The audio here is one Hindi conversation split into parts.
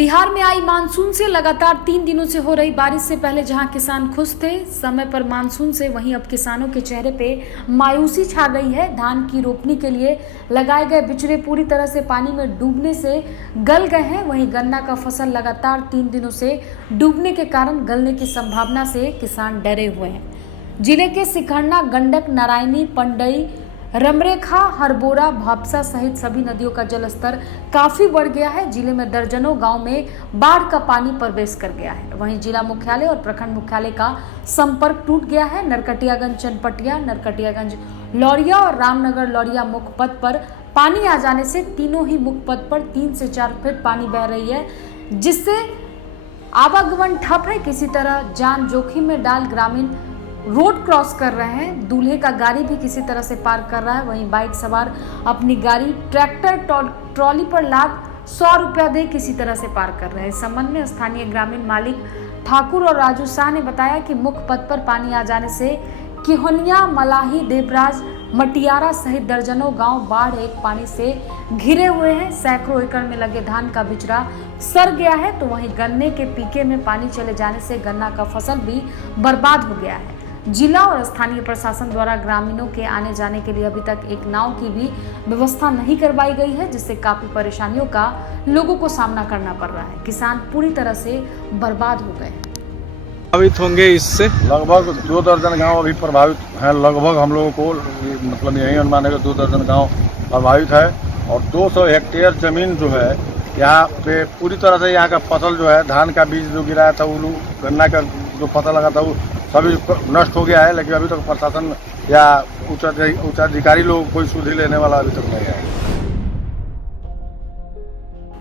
बिहार में आई मानसून से लगातार 3 दिनों से हो रही बारिश से पहले जहां किसान खुश थे समय पर मानसून से, वहीं अब किसानों के चेहरे पे मायूसी छा गई है। धान की रोपनी के लिए लगाए गए बिचड़े पूरी तरह से पानी में डूबने से गल गए हैं। वहीं गन्ना का फसल लगातार 3 दिनों से डूबने के कारण गलने की संभावना से किसान डरे हुए हैं। जिले के सिखरना, गंडक, नारायणी, पंडई, रमरेखा, हरबोरा, भापसा सहित सभी नदियों का जलस्तर काफी बढ़ गया है। जिले में दर्जनों गांव में बाढ़ का पानी प्रवेश कर गया है। वहीं जिला मुख्यालय और प्रखंड मुख्यालय का संपर्क टूट गया है। नरकटियागंज चनपटिया, नरकटियागंज लौरिया और रामनगर लौरिया मुख्य पथ पर पानी आ जाने से तीनों ही मुख्य पथ पर 3 से 4 फीट पानी बह रही है, जिससे आवागमन ठप है। किसी तरह जान जोखिम में डाल ग्रामीण रोड क्रॉस कर रहे हैं। दूल्हे का गाड़ी भी किसी तरह से पार कर रहा है। वहीं बाइक सवार अपनी गाड़ी ट्रैक्टर ट्रॉली पर लाद 100 रुपया दे किसी तरह से पार कर रहे हैं। इस संबंध में स्थानीय ग्रामीण मालिक ठाकुर और राजू शाह ने बताया कि मुख्य पथ पर पानी आ जाने से किहोनिया, मलाही, देवराज, मटियारा सहित दर्जनों गांव बाढ़ एक पानी से घिरे हुए हैं। सैकड़ों एकड़ में लगे धान का बिचड़ा सड़ गया है, तो वहीं गन्ने के पीके में पानी चले जाने से गन्ना का फसल भी बर्बाद हो गया है। जिला और स्थानीय प्रशासन द्वारा ग्रामीणों के आने जाने के लिए अभी तक एक नाव की भी व्यवस्था नहीं करवाई गई है, जिससे काफी परेशानियों का लोगों को सामना करना पड़ रहा है। किसान पूरी तरह से बर्बाद हो गए। प्रभावित होंगे इससे लगभग 2 दर्जन गांव अभी प्रभावित हैं। लगभग हम लोगों को मतलब यही अनुमान है कि 2 दर्जन गांव प्रभावित है और 200 हेक्टेयर जमीन जो है यहाँ पे पूरी तरह से यहाँ का फसल जो है, धान का बीज जो गिराया था, वो गन्ना का जो फसल लगा था वो सभी नष्ट हो गया है। लेकिन अभी तक प्रशासन या उच्चाधिकारी लोग कोई सुधि लेने वाला अभी तक नहीं है।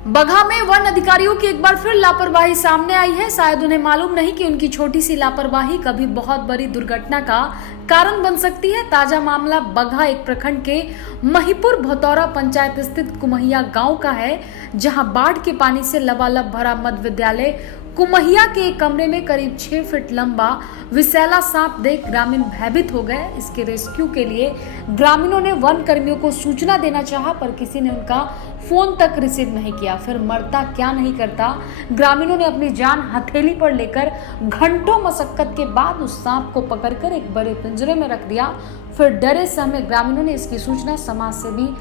बगहा में वन अधिकारियों की एक बार फिर लापरवाही सामने आई है। शायद उन्हें मालूम नहीं कि उनकी छोटी सी लापरवाही कभी बहुत बड़ी दुर्घटना का कारण बन सकती है। ताजा मामला बगहा एक प्रखंड के महिपुर भतौरा पंचायत स्थित कुमहिया गांव का है, जहां बाढ़ के पानी से लबालब भरा मध्य विद्यालय कुमहिया के एक कमरे में करीब 6 फीट लंबा विषैला सांप देख ग्रामीण भयभीत हो गए। इसके रेस्क्यू के लिए ग्रामीणों ने वन कर्मियों को सूचना देना चाहा, पर किसी ने उनका फोन तक रिसीव नहीं किया। फिर मरता क्या नहीं करता, ग्रामीणों ने अपनी जान हथेली पर लेकर घंटों मशक्कत के बाद उस सांप को पकड़कर एक बड़े पिंजरे में रख दिया। फिर डरे सहमे ग्रामीणों ने इसकी सूचना समाज सेवी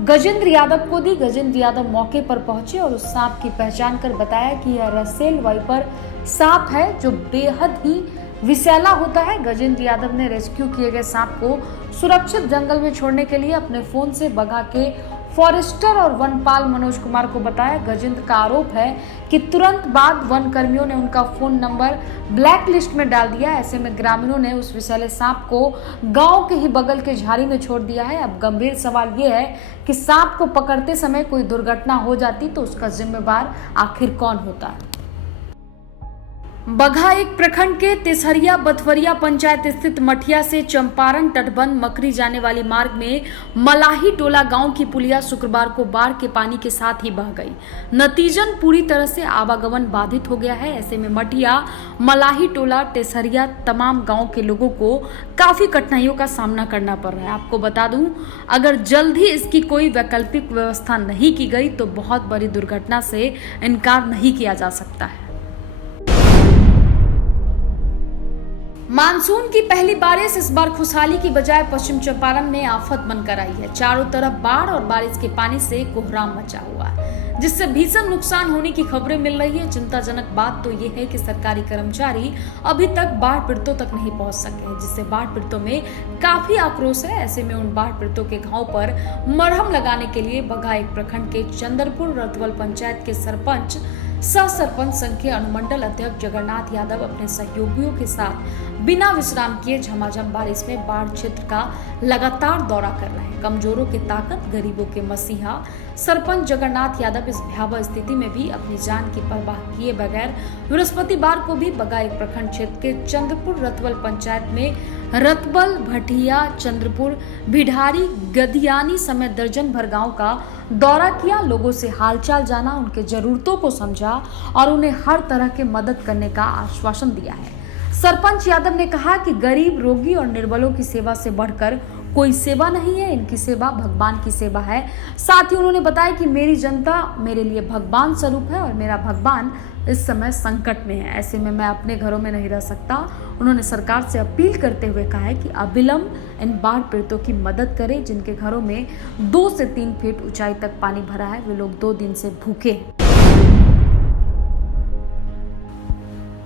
गजेंद्र यादव को दी। गजेंद्र यादव मौके पर पहुंचे और उस सांप की पहचान कर बताया कि यह रसेल वाइपर सांप है, जो बेहद ही विषैला होता है। गजेंद्र यादव ने रेस्क्यू किए गए सांप को सुरक्षित जंगल में छोड़ने के लिए अपने फोन से बगहा के फॉरेस्टर और वनपाल मनोज कुमार को बताया। गजेंद्र का आरोप है कि तुरंत बाद वन कर्मियों ने उनका फोन नंबर ब्लैक लिस्ट में डाल दिया। ऐसे में ग्रामीणों ने उस विषैले सांप को गांव के ही बगल के झाड़ी में छोड़ दिया है। अब गंभीर सवाल ये है कि सांप को पकड़ते समय कोई दुर्घटना हो जाती तो उसका जिम्मेवार आखिर कौन होता। बगहा एक प्रखंड के तेसरिया बथवरिया पंचायत स्थित मठिया से चंपारण तटबंध मकरी जाने वाली मार्ग में मलाही टोला गांव की पुलिया शुक्रवार को बाढ़ के पानी के साथ ही बह गई। नतीजन पूरी तरह से आवागमन बाधित हो गया है। ऐसे में मठिया, मलाही टोला, तेसरिया तमाम गांव के लोगों को काफी कठिनाइयों का सामना करना पड़ रहा है। आपको बता दूं, अगर जल्द ही इसकी कोई वैकल्पिक व्यवस्था नहीं की गई तो बहुत बड़ी दुर्घटना से इनकार नहीं किया जा सकता है। मानसून की पहली बारिश इस बार खुशहाली की बजाय पश्चिम चंपारण में आफत बनकर आई है। चारों तरफ बाढ़ और बारिश के पानी से कोहराम मचा हुआ है, जिससे भीषण नुकसान होने की खबरें मिल रही है। चिंताजनक बात तो ये है कि सरकारी कर्मचारी अभी तक बाढ़ पीड़ितों तक नहीं पहुंच सके हैं, जिससे बाढ़ पीड़ितों में काफी आक्रोश है। ऐसे में उन बाढ़ पीड़ितों के घाव पर मरहम लगाने के लिए बगहा एक प्रखंड के चंद्रपुर रतवल पंचायत के सरपंच, सह सरपंच संघ के अनुमंडल अध्यक्ष जगन्नाथ यादव अपने सहयोगियों के साथ बिना विश्राम किए झमाझम बारिश में बाढ़ क्षेत्र का लगातार दौरा कर रहे हैं। कमजोरों की ताकत, गरीबों के मसीहा सरपंच जगन्नाथ यादव इस भयावह स्थिति में भी अपनी जान की परवाह किए बगैर बृहस्पतिवार को भी बगहा एक प्रखंड क्षेत्र के चंद्रपुर रतवल पंचायत में रतबल, भटिया, चंद्रपुर, भिठारी, गदियानी समेत दर्जन भर गांव का दौरा किया। लोगों से हालचाल जाना, उनके जरूरतों को समझा और उन्हें हर तरह के मदद करने का आश्वासन दिया है। सरपंच यादव ने कहा कि गरीब, रोगी और निर्बलों की सेवा से बढ़कर कोई सेवा नहीं है, इनकी सेवा भगवान की सेवा है। साथ ही उन्होंने बताया कि मेरी जनता मेरे लिए भगवान स्वरूप है और मेरा भगवान इस समय संकट में है, ऐसे में मैं अपने घरों में नहीं रह सकता। उन्होंने सरकार से अपील करते हुए कहा है कि अविलंब इन बाढ़ पीड़ितों की मदद करें जिनके घरों में 2 से 3 फीट ऊंचाई तक पानी भरा है। वे लोग 2 दिन से भूखे हैं।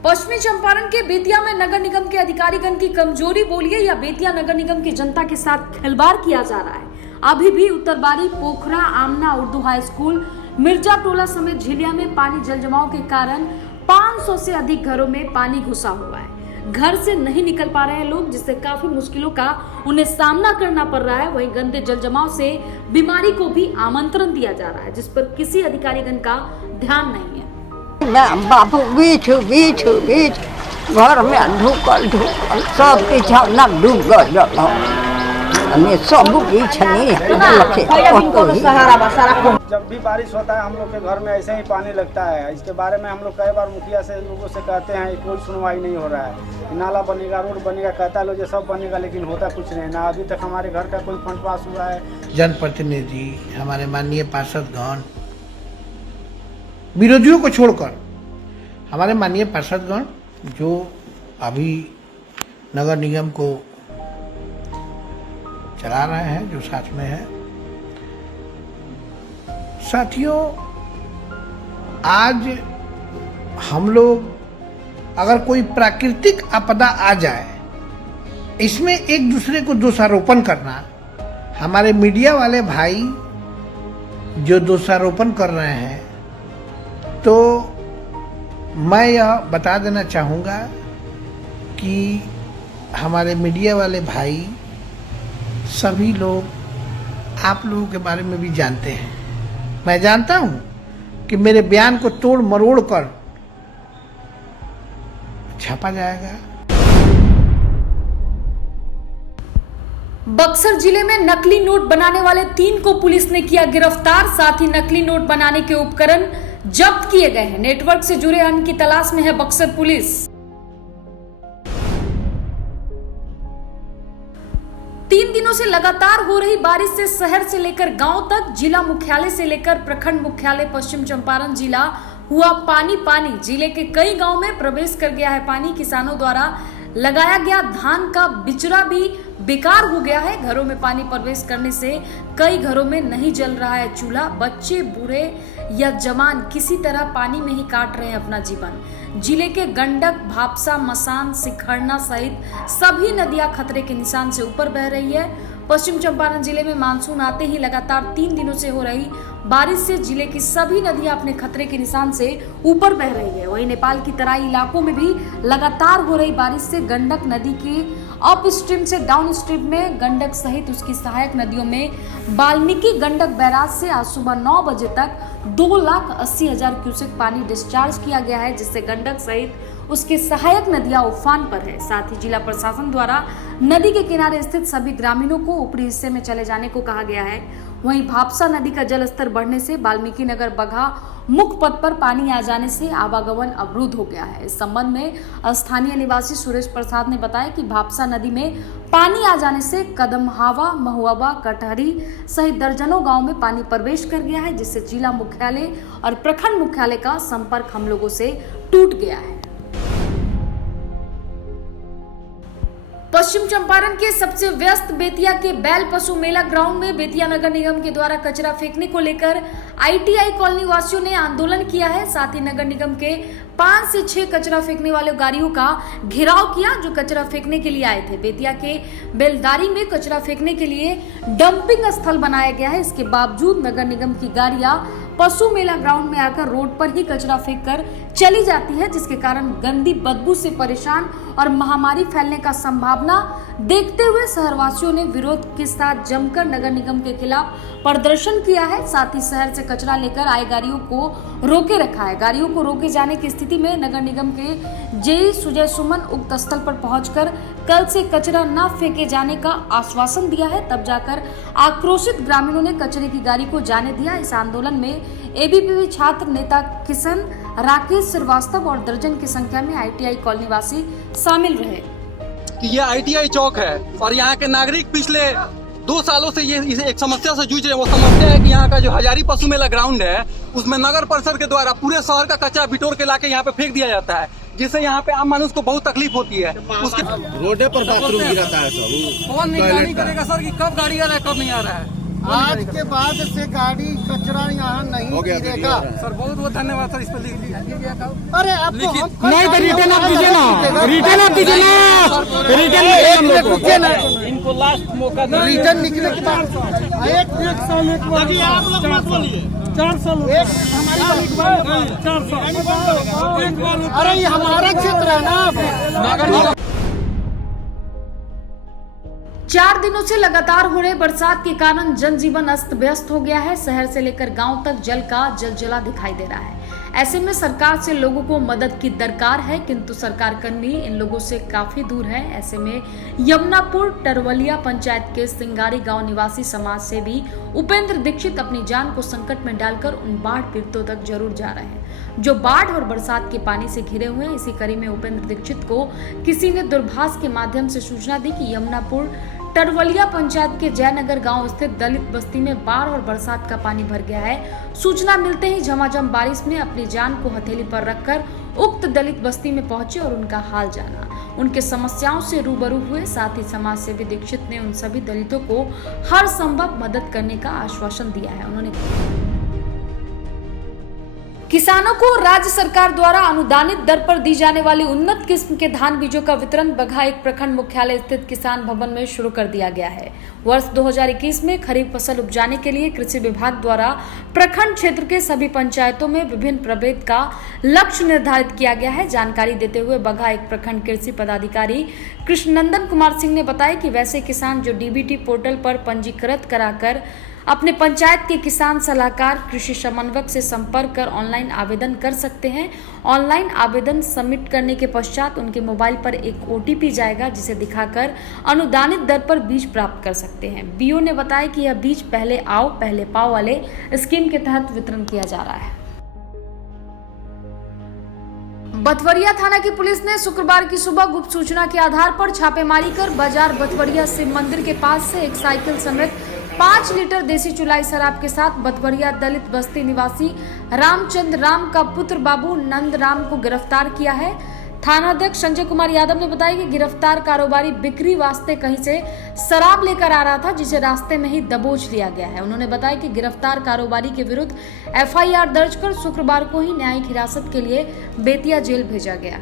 पश्चिमी चंपारण के बेतिया में नगर निगम के अधिकारीगण की कमजोरी बोलिए या बेतिया नगर निगम की जनता के साथ खिलवाड़ किया जा रहा है। अभी भी उत्तरबारी, पोखरा, आमना उर्दू हाई स्कूल, मिर्जा टोला समेत झिलिया में पानी जल जमाव के कारण 500 से अधिक घरों में पानी घुसा हुआ है। घर से नहीं निकल पा रहे हैं लोग, जिससे काफी मुश्किलों का उन्हें सामना करना पड़ रहा है। वहीं गंदे जल जमाव से बीमारी को भी आमंत्रण दिया जा रहा है, जिस पर किसी अधिकारीगण का ध्यान नहीं है। बाबू बीच घर में ढुकल सब पीछा न डूब गए सब जब भी बारिश होता है हम लोग के घर में ऐसे ही पानी लगता है। इसके बारे में हम लोग कई बार मुखिया से लोगों से कहते हैं, कोई सुनवाई नहीं हो रहा है। नाला बनेगा, रोड बनेगा, कहता है लोग ये सब बनेगा, लेकिन होता कुछ नहीं। ना अभी तक हमारे घर का कोई फंड पास हुआ है। जनप्रतिनिधि, हमारे माननीय पार्षदगण, विरोधियों को छोड़कर हमारे माननीय पार्षदगण जो अभी नगर निगम को चला रहे हैं, जो साथ में है, साथियों आज हम लोग अगर कोई प्राकृतिक आपदा आ जाए, इसमें एक दूसरे को दोषारोपण करना, हमारे मीडिया वाले भाई जो दोषारोपण कर रहे हैं, तो मैं यह बता देना चाहूँगा कि हमारे मीडिया वाले भाई सभी लोग आप लोगों के बारे में भी जानते हैं। मैं जानता हूँ कि मेरे बयान को तोड़ मरोड़ कर छापा जाएगा। बक्सर जिले में नकली नोट बनाने वाले 3 को पुलिस ने किया गिरफ्तार। साथ ही नकली नोट बनाने के उपकरण जब्त किए गए हैं। नेटवर्क से जुड़े अन्य की तलाश में है बक्सर पुलिस। 3 दिनों से लगातार हो रही बारिश से शहर से लेकर गांव तक, जिला मुख्यालय से लेकर प्रखंड मुख्यालय पश्चिम चंपारण जिला हुआ पानी पानी। जिले के कई गांव में प्रवेश कर गया है पानी। किसानों द्वारा लगाया गया धान का बिचड़ा भी बेकार हो गया है। घरों में पानी प्रवेश करने से कई घरों में नहीं जल रहा है चूल्हा। बच्चे, बूढ़े या जवान किसी तरह पानी में ही काट रहे हैं अपना जीवन। जिले के गंडक, भापसा, मसान, सिखरना सहित सभी नदियां खतरे के निशान से ऊपर बह रही है। पश्चिम चंपारण जिले में मानसून आते ही लगातार 3 दिनों से हो रही बारिश से जिले की सभी नदियां अपने खतरे के निशान से ऊपर बह रही है। वहीं नेपाल की तराई इलाकों में भी लगातार हो रही बारिश से गंडक नदी की अप स्ट्रीम से डाउन स्ट्रीम में गंडक सहित उसकी सहायक नदियों में वाल्मीकि गंडक बैराज से आज सुबह 9 बजे तक 2,80,000 क्यूसेक पानी डिस्चार्ज किया गया है, जिससे गंडक सहित उसके सहायक नदियां उफान पर है। साथ ही जिला प्रशासन द्वारा नदी के किनारे स्थित सभी ग्रामीणों को ऊपरी हिस्से में चले जाने को कहा गया है। वहीं भापसा नदी का जलस्तर बढ़ने से वाल्मीकि नगर बगहा मुख्य पथ पर पानी आ जाने से आवागमन अवरुद्ध हो गया है। इस संबंध में स्थानीय निवासी सुरेश प्रसाद ने बताया कि भापसा नदी में पानी आ जाने से कदमहावा, महुआवा, कटहरी सहित दर्जनों गांव में पानी प्रवेश कर गया है, जिससे जिला मुख्यालय और प्रखंड मुख्यालय का संपर्क हम लोगों से टूट गया है। पश्चिम चंपारण के सबसे व्यस्त बेतिया के बैल पशु मेला ग्राउंड में बेतिया नगर निगम के द्वारा कचरा फेंकने को लेकर आईटीआई कॉलोनी वासियों ने आंदोलन किया है। साथ ही नगर निगम के 5 से 6 कचरा फेंकने वाले गाड़ियों का घेराव किया, जो कचरा फेंकने के लिए आए थे। बेतिया के बेलदारी में कचरा फेंकने के लिए डंपिंग स्थल बनाया गया है। इसके बावजूद नगर निगम की गाड़ियां पशु मेला ग्राउंड में आकर रोड पर ही कचरा फेंक कर चली जाती है, जिसके कारण गंदी बदबू से परेशान और महामारी फैलने का संभावना देखते हुए शहरवासियों ने विरोध के साथ जमकर नगर निगम के खिलाफ प्रदर्शन किया है। साथ ही शहर से कचरा लेकर आए गाड़ियों को रोके रखा है। गाड़ियों को रोके जाने की स्थिति में नगर निगम के जेई सुजय सुमन उक्त स्थल पर पहुंचकर कल से कचरा न फेंके जाने का आश्वासन दिया है। तब जाकर आक्रोशित ग्रामीणों ने कचरे की गाड़ी को जाने दिया। इस आंदोलन में एबीवीपी छात्र नेता किशन, राकेश श्रीवास्तव और दर्जन की संख्या में आईटीआई कॉलोनी वासी शामिल रहे। कि ये आईटीआई चौक है और यहाँ के नागरिक पिछले 2 सालों से ये इसे एक समस्या से जूझ रहे हैं। वो समस्या है कि यहाँ का जो हजारी पशु मेला ग्राउंड है उसमें नगर परिषद के द्वारा पूरे शहर का कचरा बिटोर के लाके यहाँ पे फेंक दिया जाता है, जिससे यहाँ पे आम मानुष को बहुत तकलीफ होती है। उसके रोडे पर बाथरूम गिराता है सब। कौन निगरानी करेगा सर कि कब गाड़ी आ रहा है कब नहीं आ रहा है? आज के बाद से गाड़ी कचरा यहाँ नहीं गिरेगा। सर बहुत बहुत धन्यवाद सर, इस पर लिख लीजिए। अरे आपको नहीं तो रिटर्न आप दीजिए ना, रिटर्न आप दीजिए ना, रिटर्न इनको लास्ट मौका रिटर्न निकले के बाद एक साल आप लोग मत बोलिए 4 साल हमारी 400। अरे ये हमारा क्षेत्र है ना। 4 दिनों से लगातार हो रहे बरसात के कारण जनजीवन अस्त व्यस्त हो गया है। शहर से लेकर गांव तक जल का जलजला दिखाई दे रहा है। ऐसे में सरकार से लोगों को मदद की दरकार है, किंतु सरकार कर्मी इन लोगों से काफी दूर है। ऐसे में यमुनापुर टरवलिया पंचायत के सिंगारी गांव निवासी समाज सेवी उपेंद्र दीक्षित अपनी जान को संकट में डालकर उन बाढ़ पीड़ितों तक जरूर जा रहे हैं जो बाढ़ और बरसात के पानी से घिरे हुए हैं। इसी कड़ी में उपेंद्र दीक्षित को किसी ने दूरभाष के माध्यम से सूचना दी कि यमुनापुर टरवलिया पंचायत के जयनगर गांव स्थित दलित बस्ती में बाढ़ और बरसात का पानी भर गया है। सूचना मिलते ही झमाझम बारिश में अपनी जान को हथेली पर रखकर उक्त दलित बस्ती में पहुंचे और उनका हाल जाना, उनके समस्याओं से रूबरू हुए। साथ ही समाज सेवी दीक्षित ने उन सभी दलितों को हर संभव मदद करने का आश्वासन दिया है। उन्होंने किसानों को राज्य सरकार द्वारा अनुदानित दर पर दी जाने वाली उन्नत किस्म के धान बीजों का वितरण बगहा एक प्रखंड मुख्यालय स्थित किसान भवन में शुरू कर दिया गया है। वर्ष 2021 में खरीफ फसल उपजाने के लिए कृषि विभाग द्वारा प्रखंड क्षेत्र के सभी पंचायतों में विभिन्न प्रभेद का लक्ष्य निर्धारित किया गया है। जानकारी देते हुए बगहा एक प्रखंड कृषि पदाधिकारी कृष्णनंदन कुमार सिंह ने बताया कि वैसे किसान जो डीबीटी पोर्टल पर पंजीकृत कराकर अपने पंचायत के किसान सलाहकार कृषि समन्वयक से संपर्क कर ऑनलाइन आवेदन कर सकते हैं। ऑनलाइन आवेदन सबमिट करने के पश्चात उनके मोबाइल पर एक ओटीपी जाएगा, जिसे दिखाकर अनुदानित दर पर बीज प्राप्त कर सकते हैं। बीओ ने बताया कि यह बीज पहले आओ पहले पाओ वाले स्कीम के तहत वितरण किया जा रहा है। बथवरिया थाना की पुलिस ने शुक्रवार की सुबह गुप्त सूचना के आधार पर छापेमारी कर बाजार बथवरिया शिव मंदिर के पास से एक साइकिल समेत 5 लीटर देसी चुलाई शराब के साथ बथवरिया दलित बस्ती निवासी रामचंद्र राम का पुत्र बाबू नंद राम को गिरफ्तार किया है। थानाध्यक्ष संजय कुमार यादव ने बताया कि गिरफ्तार कारोबारी बिक्री वास्ते कहीं से शराब लेकर आ रहा था, जिसे रास्ते में ही दबोच लिया गया है। उन्होंने बताया कि गिरफ्तार कारोबारी के विरुद्ध एफआईआर दर्ज कर शुक्रवार को ही न्यायिक हिरासत के लिए बेतिया जेल भेजा गया।